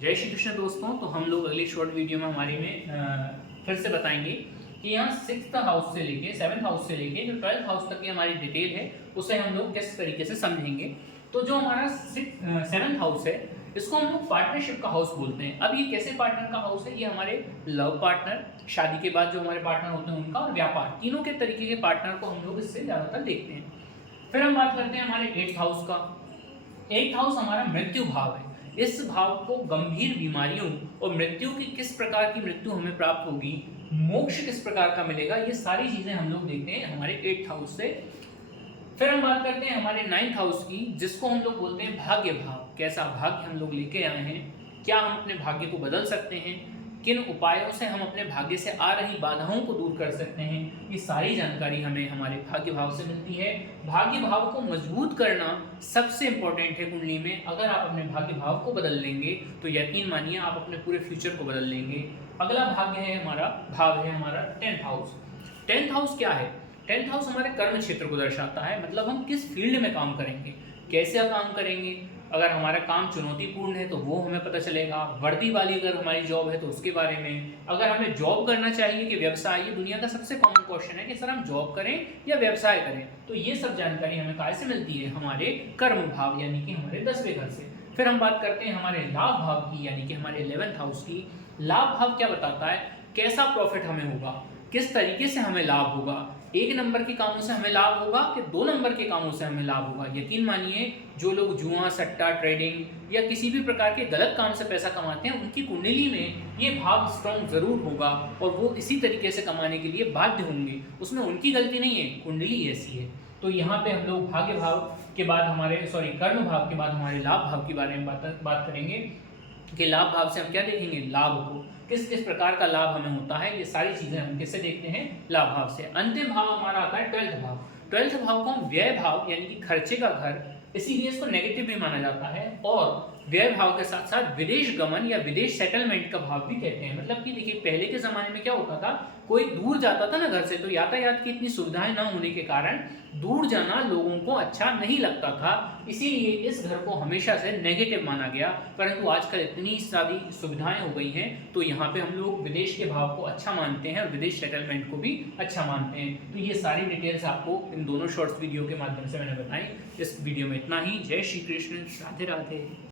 जय श्री कृष्ण दोस्तों। तो हम लोग अगली शॉर्ट वीडियो में हमारी में फिर से बताएंगे कि यहाँ 6th हाउस से लेके 7th हाउस से लेके जो 12th हाउस तक की हमारी डिटेल है उसे हम लोग किस तरीके से समझेंगे। तो जो हमारा 7th हाउस है इसको हम लोग पार्टनरशिप का हाउस बोलते हैं। अब ये कैसे पार्टनर का हाउस है? ये हमारे लव पार्टनर, शादी के बाद जो हमारे पार्टनर होते हैं उनका, और व्यापार, तीनों के तरीके के पार्टनर को हम लोग इससे ज़्यादातर देखते हैं। फिर हम बात करते हैं हमारे 8th हाउस का। 8th हाउस हमारा मृत्यु भाव है। इस भाव को गंभीर बीमारियों और मृत्यु की, किस प्रकार की मृत्यु हमें प्राप्त होगी, मोक्ष किस प्रकार का मिलेगा, ये सारी चीजें हम लोग देखते हैं हमारे 8th हाउस से। फिर हम बात करते हैं हमारे 9th हाउस की, जिसको हम लोग बोलते हैं भाग्य भाव। कैसा भाग्य हम लोग लेके आए हैं, क्या हम अपने भाग्य को बदल सकते हैं, किन उपायों से हम अपने भाग्य से आ रही बाधाओं को दूर कर सकते हैं, ये सारी जानकारी हमें हमारे भाग्य भाव से मिलती है। भाग्य भाव को मजबूत करना सबसे इंपॉर्टेंट है कुंडली में। अगर आप अपने भाग्य भाव को बदल लेंगे तो यकीन मानिए आप अपने पूरे फ्यूचर को बदल लेंगे। अगला भाग्य है हमारा, भाव है हमारा 10th हाउस। 10th हाउस क्या है? 10th हाउस हमारे कर्म क्षेत्र को दर्शाता है, मतलब हम किस फील्ड में काम करेंगे, कैसे आप काम करेंगे। अगर हमारा काम चुनौतीपूर्ण है तो वो हमें पता चलेगा। वर्दी वाली अगर हमारी जॉब है तो उसके बारे में। अगर हमें जॉब करना चाहिए कि व्यवसाय, ये दुनिया का सबसे कॉमन क्वेश्चन है कि सर हम जॉब करें या व्यवसाय करें, तो ये सब जानकारी हमें कहाँ से मिलती है? हमारे कर्म भाव यानी कि हमारे 10वें घर से। फिर हम बात करते हैं हमारे लाभ भाव की, यानी कि हमारे 11th हाउस की। लाभ भाव क्या बताता है? कैसा प्रॉफिट हमें होगा, किस तरीके से हमें लाभ होगा। 1 नंबर के कामों से हमें लाभ होगा कि 2 नंबर के कामों से हमें लाभ होगा। यकीन मानिए जो लोग जुआ, सट्टा, ट्रेडिंग या किसी भी प्रकार के गलत काम से पैसा कमाते हैं, उनकी कुंडली में ये भाव स्ट्रॉन्ग जरूर होगा और वो इसी तरीके से कमाने के लिए बाध्य होंगे। उसमें उनकी गलती नहीं है, कुंडली ऐसी है। तो यहाँ पे हम लोग भाग्य भाव के बाद हमारे कर्म भाव के बाद हमारे लाभ भाव के बारे में बात करेंगे कि लाभ भाव से हम क्या देखेंगे, लाभ को, किस किस प्रकार का लाभ हमें होता है। ये सारी चीजें हम किससे देखते हैं? लाभ भाव से। अंतिम भाव हमारा आता है 12th भाव। 12th भाव को हम व्यय भाव यानी कि खर्चे का घर, इसीलिए इसको नेगेटिव भी माना जाता है, और व्यय भाव के साथ साथ विदेश गमन या विदेश सेटलमेंट का भाव भी कहते हैं। मतलब कि देखिए पहले के जमाने में क्या होता था, कोई दूर जाता था ना घर से, तो यातायात की इतनी सुविधाएं ना होने के कारण दूर जाना लोगों को अच्छा नहीं लगता था, इसीलिए इस घर को हमेशा से नेगेटिव माना गया। परंतु आजकल इतनी सारी सुविधाएं हो गई हैं तो यहाँ पे हम लोग विदेश के भाव को अच्छा मानते हैं और विदेश सेटलमेंट को भी अच्छा मानते हैं। तो ये सारी डिटेल्स आपको इन दोनों शॉर्ट्स वीडियो के माध्यम से मैंने बताई। इस वीडियो में इतना ही। जय श्री कृष्ण, राधे राधे।